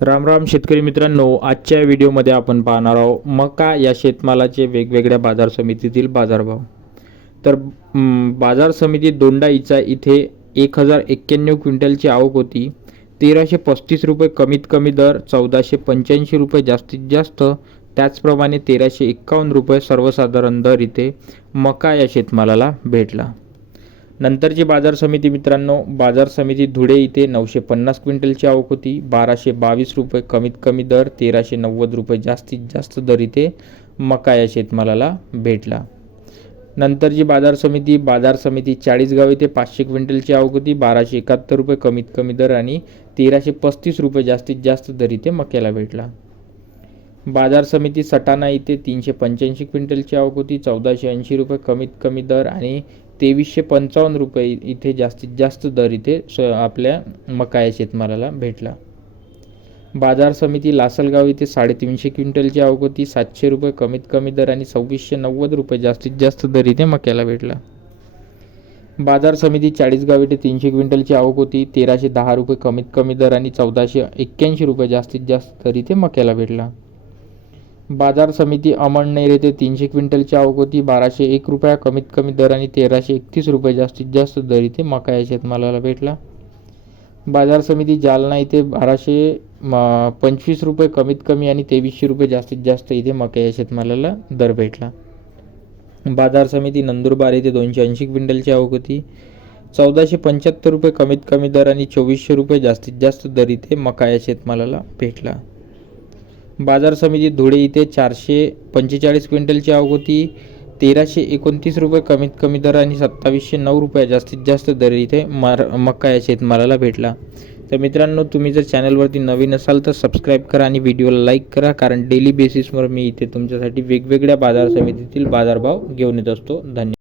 राम राम शेतकरी मित्रांनो आजच्या व्हिडिओमध्ये आपण पाहणार आहोत मका या शेतमालाचे वेगवेगळ्या बाजार समितीतील बाजारभाव. तर बाजार समिती दोंडाईचा इथे एक हजार एक्क्याण्णव क्विंटलची आवक होती. तेराशे पस्तीस रुपये कमीत कमी दर चौदाशे पंच्याऐंशी रुपये जास्तीत जास्त त्याचप्रमाणे तेराशे एक्कावन्न रुपये सर्वसाधारण दर इथे मका या शेतमालाला भेटला. नंतरची बाजार समिती मित्रांनो बाजार समिती धुळे इथे नऊशे पन्नास क्विंटलची आवक होती. बाराशे बावीस रुपये कमीत कमी दर तेराशे नव्वद रुपये जास्तीत जास्त दर इथे मका या शेतमालाला भेटला. नंतरची बाजार समिती बाजार समिती चाळीसगाव इथे पाचशे क्विंटलची आवक होती. बाराशे एकाहत्तर रुपये कमीत कमी दर आणि तेराशे पस्तीस रुपये जास्तीत जास्त दर इथे मक्याला भेटला. बाजार समिती सटाणा इथे तीनशे पंच्याऐंशी क्विंटलची आवक होती. चौदाशे ऐंशी रुपये कमीत कमी दर आणि तेवीसशे पंचावन्न रुपये इथे जास्तीत जास्त दर इथे स आपल्या मका या शेतमालाला भेटला. बाजार समिती लासलगाव इथे साडेतीनशे क्विंटलची आवक होती. सातशे रुपये कमीत कमी दर आणि सव्वीसशे नव्वद रुपये जास्तीत जास्त दर इथे मक्याला भेटला. बाजार समिती चाळीसगाव इथे तीनशे क्विंटलची आवक होती. तेराशे दहा रुपये कमीत कमी दर आणि चौदाशे एक्क्याऐंशी रुपये जास्तीत जास्त दर इथे मक्याला भेटला. बाजार समिती अमळनेर येथे तीनशे क्विंटलची अवगती होती बाराशे एक रुपया कमीत कमी दर आणि तेराशे एकतीस रुपये जास्तीत जास्त दर इथे मका या शेतमालाला भेटला. बाजार समिती जालना इथे बाराशे म, पंचवीस रुपये कमीत कमी आणि तेवीसशे रुपये जास्तीत जास्त इथे मका या शेतमालाला दर भेटला. बाजार समिती नंदुरबार येथे दोनशे ऐंशी क्विंटलची आवक होती चौदाशे पंच्याहत्तर रुपये कमीत कमी दर आणि चोवीसशे रुपये जास्तीत जास्त दर इथे मका या शेतमालाला भेटला. बाजार समिती धुळे इथे चारशे पंचेचाळीस क्विंटलची आवक होती. तेराशे एकोणतीस रुपये कमीत कमी दर आणि सत्तावीसशे नऊ रुपये जास्तीत जास्त दर इथे मार मक्का या शेतमालाला भेटला. तर मित्रांनो तुम्ही जर चॅनलवरती नवीन असाल तर सबस्क्राईब करा आणि व्हिडिओला लाईक करा कारण डेली बेसिसवर मी इथे तुमच्यासाठी वेगवेगळ्या बाजार समितीतील बाजारभाव घेऊन येत असतो. धन्यवाद.